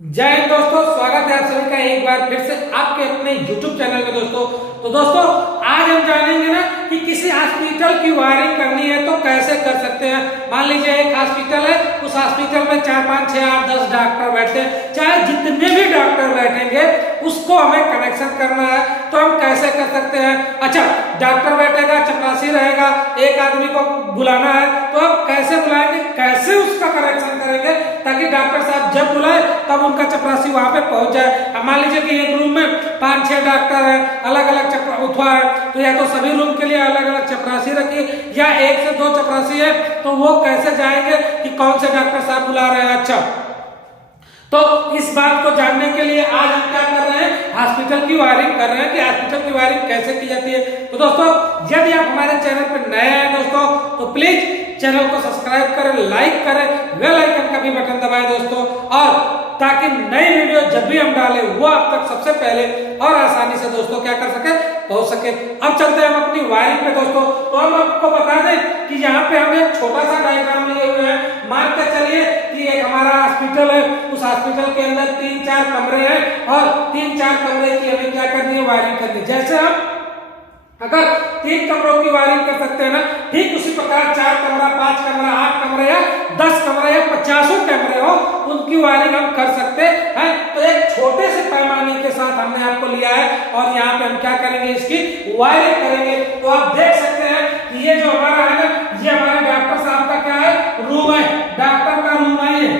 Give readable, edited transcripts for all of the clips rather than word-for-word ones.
जय हिंद दोस्तों, स्वागत है आप सभी का एक बार फिर से आपके अपने YouTube चैनल में। दोस्तों तो दोस्तों आज हम जानेंगे ना कि किसी हॉस्पिटल की वायरिंग करनी है तो कैसे कर सकते हैं। मान लीजिए एक हॉस्पिटल है, उस हॉस्पिटल में 4 5 6 8 10 डॉक्टर बैठते हैं, चाहे जितने भी डॉक्टर बैठेंगे उसको हमें कनेक्शन करना है तो हम कैसे कर सकते हैं। अच्छा, डॉक्टर बैठेगा, चपरासी रहेगा, एक आदमी को बुलाना है तो अब कैसे बुलाएंगे, कैसे उसका कनेक्शन करेंगे ताकि डॉक्टर साहब जब बुलाए तब उनका चपरासी वहां पे पहुंच जाए। अब मान लीजिए कि एक रूम में 5 6 डॉक्टर है, अलग अलग उठवा है, तो या तो सभी रूम के लिए अलग अलग चपरासी रखिए या 1 से 2 चपरासी है, तो वो कैसे जाएंगे कि कौन से डॉक्टर साहब बुला रहे हैं। अच्छा, तो इस बात को जानने के लिए आज हम क्या कर रहे हैं, हॉस्पिटल की वायरिंग कर रहे हैं कि हॉस्पिटल की वायरिंग कैसे की जाती है। तो दोस्तों यदि आप हमारे चैनल पर नए हैं दोस्तों तो प्लीज चैनल को सब्सक्राइब करें, लाइक करें, बेल आइकन का भी बटन दबाएं दोस्तों, और ताकि नई वीडियो जब भी हम डालें वो आप तक सबसे पहले और आसानी से दोस्तों क्या कर सके, पहुंच सके। अब चलते हैं हम अपनी वायरिंग पे दोस्तों। तो हम आपको बता दें कि यहाँ पे हम एक छोटा सा डायग्राम लिए हुए हैं। मान के चलिए कि एक हमारा हॉस्पिटल है, उस हॉस्पिटल के अंदर 3 4 कमरे हैं और 3 4 कमरे की हमें क्या करनी है, वायरिंग करनी है। जैसे हम अगर 3 कमरों की वायरिंग कर सकते हैं ना, ठीक उसी प्रकार 4 कमरा, 5 कमरा, 8 कमरे या 10 कमरे या 50 कमरे हो, उनकी वायरिंग हम कर सकते हैं। तो एक छोटे से पैमाने के साथ हमने आपको लिया है और यहाँ पे हम क्या करेंगे, इसकी वायरिंग करेंगे। तो आप देख सकते हैं कि ये जो हमारा है ना, ये हमारे डॉक्टर साहब का क्या है, रूम है, डॉक्टर का रूम है ये,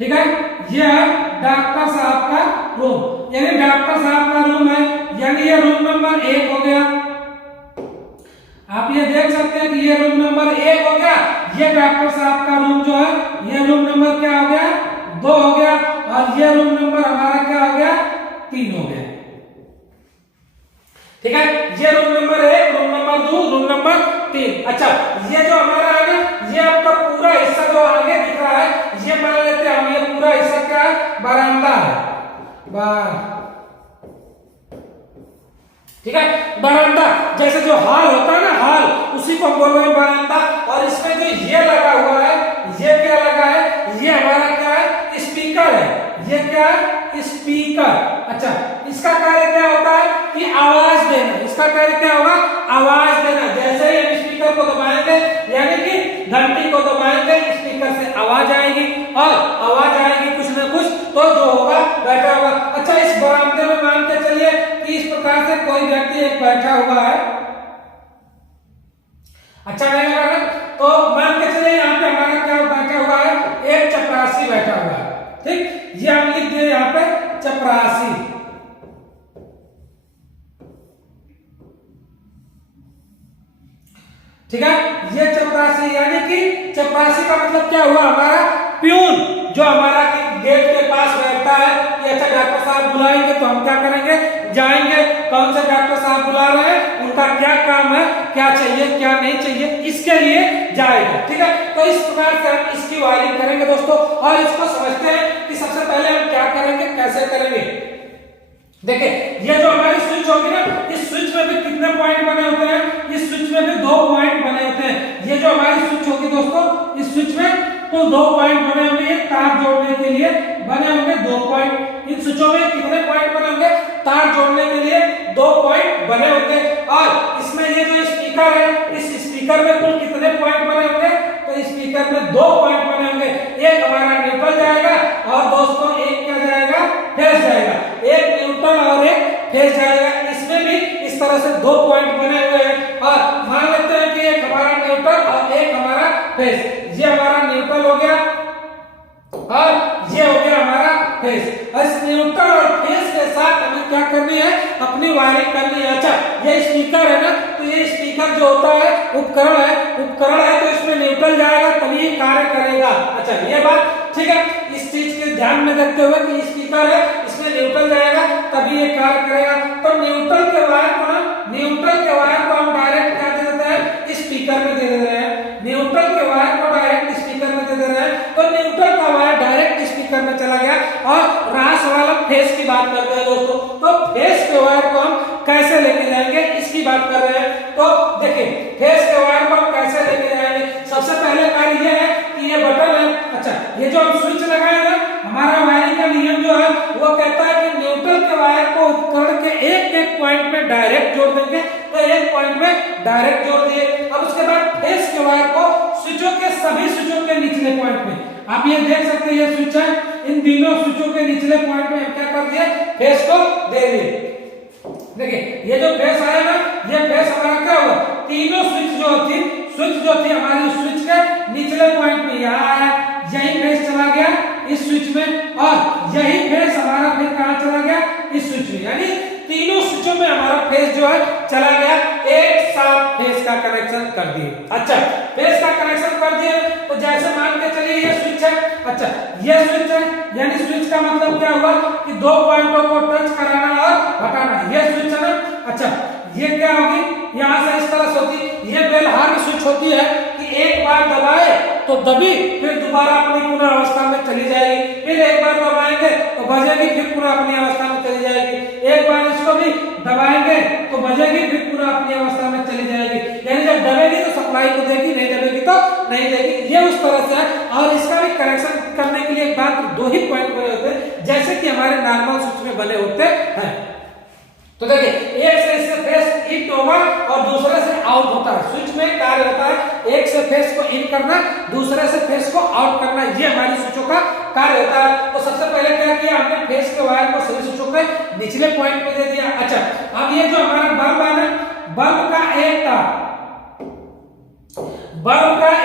ठीक है। ये है डॉक्टर साहब का रूम, यानी डॉक्टर साहब का रूम है, यानी ये रूम नंबर 1 हो गया। आप ये देख सकते हैं कि ये रूम नंबर 1 हो गया। ये डॉक्टर साहब का रूम जो है, ये रूम नंबर क्या हो गया, 2 हो गया, और ये रूम नंबर हमारा क्या हो गया, 3 हो गया, ठीक है। ये room number 1, room number 2, room number 3। अच्छा, ये जो हमारा है ना, ये आपका पूरा हिस्सा जो आगे दिख रहा है, ये मान लेते हैं हम, ये पूरा हिस्सा क्या है, बरामदा है, ठीक है। बरामदा जैसे जो हॉल होता है ना, हॉल, उसी को बोल रहे हैं बरामदा। और इसमें जो ये लगा हुआ है, ये क्या लगा है, ये हमारा क्या है, स्पीकर है। ये क्या है, स्पीकर। अच्छा, इसका कार्य क्या होता है कि आवाज देना। इसका कार्य क्या होगा, आवाज देना। जैसे ही हम स्पीकर को दबाएंगे, यानी कि घंटी को दबाएंगे, स्पीकर से आवाज आएगी, और आवाज आएगी कुछ ना कुछ, तो जो होगा बैठा होगा। अच्छा, इस बरामदे में मान के चलिए कि इस प्रकार से कोई व्यक्ति एक बैठा हुआ है। अच्छा नहीं लगा ना, तो मान के चलिए यहाँ पे हमारा क्या बैठा हुआ है, एक चपरासी बैठा हुआ है, ठीक। ये हम लिख दिए यहाँ पे चपरासी, ठीक है। ये चपरासी, यानी कि चपरासी का मतलब क्या हुआ, हमारा प्यून, जो हमारा गेट के पास बैठता है कि अच्छा डॉक्टर साहब बुलाएंगे तो हम क्या करेंगे, जाएंगे, कौन से डॉक्टर साहब बुला रहे हैं, उनका क्या काम है, क्या चाहिए क्या नहीं चाहिए, इसके लिए जाएगा, ठीक है। तो इस प्रकार से हम इसकी वायरिंग करेंगे दोस्तों, और इसको समझते हैं कि सबसे पहले हम क्या करेंगे, कैसे करेंगे। देखिए, ये जो हमारी स्विच होगी ना, इस स्विच में भी कितने पॉइंट बने होते हैं, इस स्विच में भी 2 पॉइंट बने होते हैं। ये जो हमारी स्विच होगी दोस्तों, इस स्विच में तो 2 पॉइंट बने होंगे, एक तार जोड़ने के लिए बने होंगे 2 पॉइंट। इन स्विचों में कितने पॉइंट बने होंगे, तार जोड़ने के लिए 2 पॉइंट बने होंगे। और इसमें ये जो स्पीकर है, इस स्पीकर में कुल कितने पॉइंट बने होंगे, तो स्पीकर में 2 पॉइंट बने होंगे। एक हमारा न्यूट्रल जाएगा और दोस्तों एक क्या जाएगा, फेज जाएगा। एक न्यूट्रल और एक फेज जाएगा। इसमें भी इस तरह से 2 पॉइंट बने हुए हैं, और मान लेते हैं कि एक हमारा न्यूट्रल और एक हमारा फेज। ये हमारा न्यूट्रल हो गया और ये हो गया हमारा फेज। इस न्यूट्रल और फेज के साथ हमें क्या करनी है, अपनी वायरिंग करनी है। अच्छा, ये स्पीकर है ना, तो ये स्पीकर जो होता है उपकरण है, तो इसमें न्यूट्रल जाएगा तभी कार्य करेगा। अच्छा, ये बात ठीक है। इस चीज के ध्यान में रखते हुए कि स्पीकर है, इसमें न्यूट्रल जाएगा तभी ये कार्य करेगा। तो न्यूट्रल के वायर को हम डायरेक्ट क्या दे देते हैं, स्पीकर में दे दे रहे हैं। न्यूट्रल के वायर को डायरेक्ट स्पीकर में दे दे रहे हैं, तो न्यूट्रल का वायर डायरेक्ट स्पीकर में चला गया। और रहा सवाल अब फेज की बात करते हैं दोस्तों, तो फेज के वायर को हम कैसे लेके जाएंगे, इसकी बात कर रहे हैं। तो देखिए, फेज के वायर को हम कैसे लेके जाएंगे, सबसे पहले कार्य यह है कि ये बटन है। अच्छा, ये जो हम स्विच लगाए ना, हमारा नियम जो है वो कहता है कि न्यूट्रल के वायर को उपकरण के एक एक पॉइंट में डायरेक्ट जोड़ देंगे, तो एक पॉइंट में डायरेक्ट जोड़ दिए। अब उसके बाद फेस के वायर को स्विचों के सभी स्विचों के निचले पॉइंट में, आप ये देख सकते हैं ये स्विच है, इन तीनों स्विचों के निचले पॉइंट में हम क्या कर दिए, फेस को दे दिए। देखिए ये जो फेस आया ना, ये फेस हमारा क्या हुआ, तीनों स्विच जो थी हमारी स्विच के निचले पॉइंट में यहाँ आया, यही फेस चला गया इस स्विच में, और यही फेस हमारा फिर कहाँ चला गया, इस स्विच में। यानी तीनों स्विचों में हमारा फेस जो है चला गया, एक साथ फेस का कनेक्शन कर दिए। अच्छा, फेस का कनेक्शन कर दिए तो जैसे मान के चलिए ये स्विच है, अच्छा ये स्विच है, यानी स्विच का मतलब क्या हुआ कि दो पॉइंटों को टच कराना और हटाना, ये स्विच है ना। अच्छा ये क्या होगी, यहां से इस तरह से होती, ये बेल हार्ड स्विच होती है कि एक बार दबाए तो दबी, फिर दोबारा अपनी पुनः अवस्था में चली जाएगी, फिर एक बार दबाएंगे तो बजेगी, फिर पुनः अपनी अवस्था में चली जाएगी, एक बार इसको भी दबाएंगे तो बजेगी, फिर पुनः अपनी अवस्था में चली जाएगी। यानी जब दबेगी तो सप्लाई को देगी, नहीं दबेगी तो नहीं देगी, ये उस तरह से है। और इसका भी कनेक्शन करने के लिए एक बात, दो ही पॉइंट बने होते हैं जैसे कि हमारे नॉर्मल स्विच में बने होते हैं। तो देखिए एक से इससे फेस इन होगा और दूसरे से आउट होता है, स्विच में कार्य होता है एक से फेस को इन करना, दूसरे से फेस को आउट करना, ये हमारी स्विचों का कार्य होता है। तो सबसे पहले क्या किया हमने, फेस के वायर को सभी स्विचों के निचले पॉइंट पे दे दिया। अच्छा अब ये जो हमारा बल्ब है ना, बल्ब का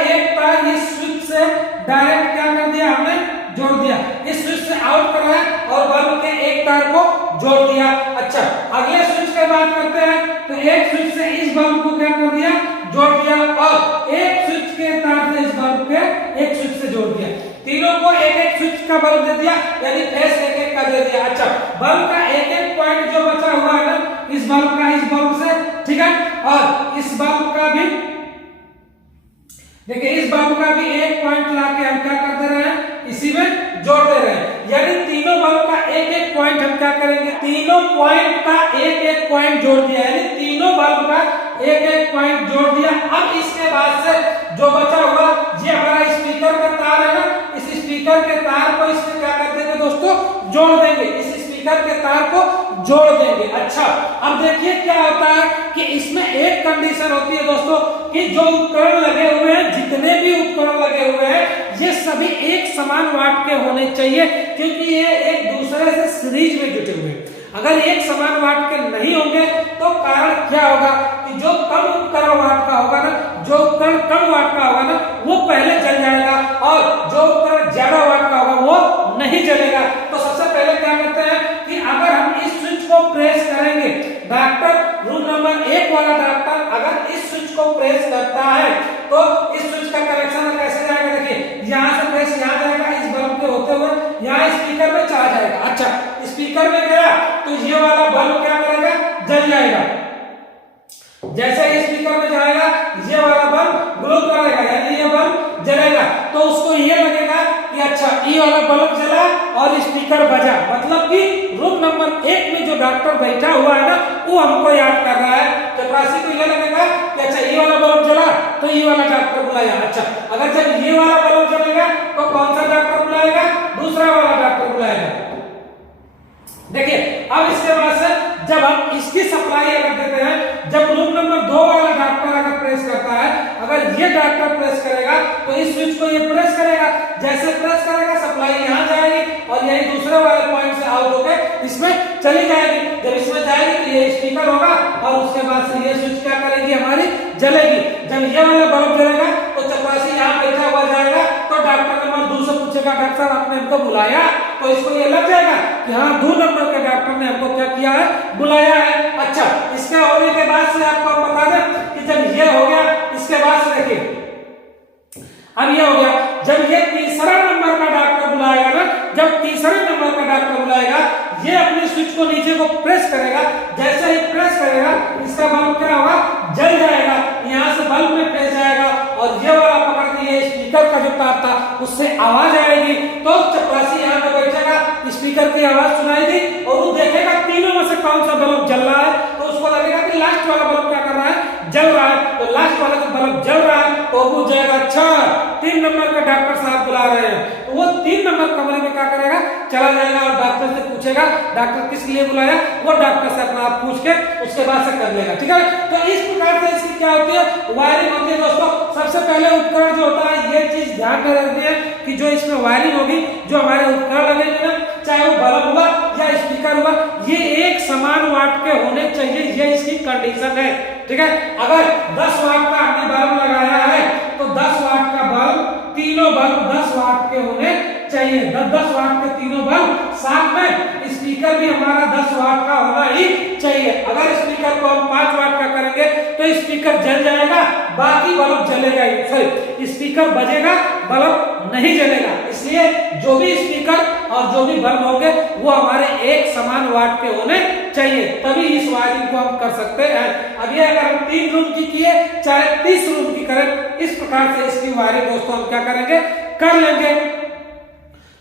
एक तार इस स्विच से डायरेक्ट क्या कर दिया हमने, जोड़ दिया, इस स्विच से आउट कर रहा है और बल्ब के एक तार को जोड़ दिया। अच्छा अगले स्विच की बात करते हैं, तो एक स्विच से इस बल्ब को क्या कर दिया, जोड़ दिया, और एक स्विच के तार से इस बल्ब के एक स्विच से जोड़ दिया, तीनों को एक एक स्विच का बल्ब दे दिया, यानी फेस एक एक का दे दिया। अच्छा बल्ब का एक एक पॉइंट जो बचा हुआ है ना, इस बल्ब का इस बल्ब से, ठीक है, और इस बल्ब का भी देखिए, इस बल्ब का भी एक पॉइंट लाके हम क्या कर दे रहे हैं, इसी में जोड़ दे रहे हैं, यानी तीनों बल्ब का एक एक पॉइंट हम क्या करेंगे, तीनों पॉइंट का एक एक पॉइंट जोड़ दिया, यानी तीनों बल्ब का एक एक पॉइंट जोड़ दिया। अब इसके बाद से जो बचा हुआ, ये हमारा स्पीकर का तार है ना, इस स्पीकर के तार को इसमें क्या कर देंगे दोस्तों, जोड़ देंगे, इस स्पीकर के तार को जोड़ देंगे। अच्छा अब देखिए क्या होता है कि इसमें एक कंडीशन होती है दोस्तों कि जो उपकरण लगे हुए हैं, जितने भी उपकरण लगे हुए हैं, ये सभी एक समान वाट के होने चाहिए, क्योंकि ये एक दूसरे से सीरीज में जुटे हुए हैं। अगर एक समान वाट के नहीं होंगे तो कारण क्या होगा कि जो कम उपकरण वाट का होगा ना, जो उपकरण कम वाट का होगा ना, वो पहले जल जाएगा, और जो उपकरण ज्यादा वाट का होगा वो नहीं जलेगा। तो सबसे पहले क्या करते हैं कि अगर हम इस स्विच को प्रेस करेंगे, डॉक्टर रूम नंबर 1 वाला डॉक्टर अगर इस स्विच को प्रेस करता है तो इस स्विच का कनेक्शन कैसे जाएगा, देखिए यहाँ से प्रेस यहाँ जाएगा, इस बल्ब के होते हुए यहाँ स्पीकर में चला जाएगा। अच्छा स्पीकर में गया तो ये वाला बल्ब क्या करेगा, जल जाएगा, जैसे ही स्पीकर में जाएगा ये वाला बल्ब ग्लो करेगा, यानी ये बल्ब जलेगा, तो उसको ये लगेगा कि अच्छा ये वाला बल्ब जला और स्पीकर बजा, मतलब कि रूम नंबर 1 में जो डॉक्टर बैठा हुआ है ना, वो हमको याद कर रहा है। चपरासी को ये लगेगा कि अच्छा ये वाला बल्ब जला तो ये वाला डॉक्टर बुलाया। अच्छा अगर जब ये वाला बल्ब जलेगा तो कौन सा डॉक्टर बुलाएगा, दूसरा वाला डॉक्टर बुलाएगा। देखिए अब इसके बाद से जब हम इसकी सप्लाई अगर देते हैं, जब रूम नंबर 2 वाला डॉक्टर अगर प्रेस करता है, अगर ये डॉक्टर प्रेस करेगा तो इस स्विच को ये प्रेस करेगा, जैसे प्रेस करेगा सप्लाई यहाँ जाएगी और यही दूसरे वाले पॉइंट से आउट होकर इसमें चली जाएगी। जब इसमें जाएगी तो ये स्पीकर होगा और उसके बाद से ये स्विच क्या करेगी, हमारी जलेगी। जब ये वाला बल्ब जलेगा तो चपरासी यहाँ बैठा हुआ जाएगा, तो डॉक्टर नंबर 2 से पूछेगा डॉक्टर साहब आपने हमको बुलाया, तो इसको ये लग जाएगा कि हाँ 2 नंबर के डॉक्टर ने हमको क्या किया है, बुलाया है। अच्छा इसके होने के बाद से आपको बता दें कि जब ये हो गया, इसके बाद से देखिए अब ये हो गया, जब ये तीसरा नंबर का डॉक्टर बुलाएगा ना, जब तीसरे नंबर का डॉक्टर बुलाएगा, ये अपने स्विच को नीचे को प्रेस करेगा, जैसे ही प्रेस करेगा इसका बल्ब क्या होगा, जल जाएगा, यहाँ से बल्ब में फैल जाएगा और ये वाला पकड़ के ये स्पीकर का जो तार था उससे आवाज आएगी, तो चपरासी यहाँ पे बैठेगा, स्पीकर की आवाज सुनाई दी और वो देखेगा तीनों में से कौन सा बल्ब जल रहा है, तो उसको लगेगा कि लास्ट वाला बल्ब क्या कर रहा है, जल रहा है, तो लास्ट वाला जो बल्ब जल रहा है तो वो जाएगा अच्छा 3 नंबर का डॉक्टर साहब बुला रहे हैं, तो वो 3 नंबर कमरे में क्या करेगा, चला जाएगा और पूछेगा डॉक्टर किस लिए बुलाया, वो डॉक्टर से अपना आप पूछ के उसके बाद से कर लेगा, ठीक है। तो इस प्रकार से इसकी क्या होती है, वायरिंग होती है दोस्तों। सबसे पहले उपकरण जो होता है, ये चीज ध्यान में रखनी है कि जो इसमें वायरिंग होगी, जो हमारे उपकरण लगेंगे ना, चाहे वो बल्ब हुआ या स्पीकर हुआ, ये एक समान वाट के होने चाहिए, ये इसकी कंडीशन है, ठीक है। अगर 10 वाट का हमने बल्ब लगाया है तो 10 वाट का बल्ब, तीनों बल्ब 10 वाट के होने चाहिए, 10 वाट के तीनों बल्ब। साथ में स्पीकर भी हमारा 10 वाट का होना ही चाहिए। अगर स्पीकर को हम 5 वाट का करेंगे तो स्पीकर जल जाएगा, बाकी बल्ब जलेगा ही, सॉरी स्पीकर बजेगा, बल्ब नहीं जलेगा। इसलिए जो भी स्पीकर और जो भी बल्ब होंगे वो हमारे एक समान वाट के होने चाहिए, तभी इस वायरिंग को हम कर सकते हैं। अब ये अगर हम 3 रूम की किए चाहे 30 रूम की करें, इस प्रकार से इसकी वायरिंग दोस्तों हम क्या करेंगे, कर लेंगे।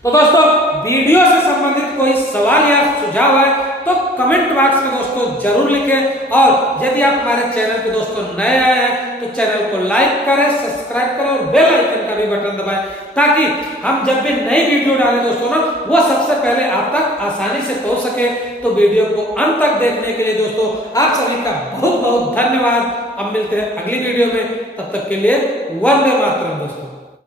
तो दोस्तों वीडियो से संबंधित कोई सवाल या सुझाव है तो कमेंट बॉक्स में दोस्तों जरूर लिखें, और यदि आप हमारे चैनल पे दोस्तों नए आए हैं तो चैनल को लाइक करें, सब्सक्राइब करें और बेल आइकन का भी बटन दबाएं, ताकि हम जब भी नई वीडियो डालें दोस्तों ना, वो सबसे पहले आप तक आसानी से पहुंच सके। तो वीडियो को अंत तक देखने के लिए दोस्तों आप सभी का बहुत बहुत धन्यवाद। अब मिलते हैं अगली वीडियो में, तब तक के लिए वंदे मातरम दोस्तों।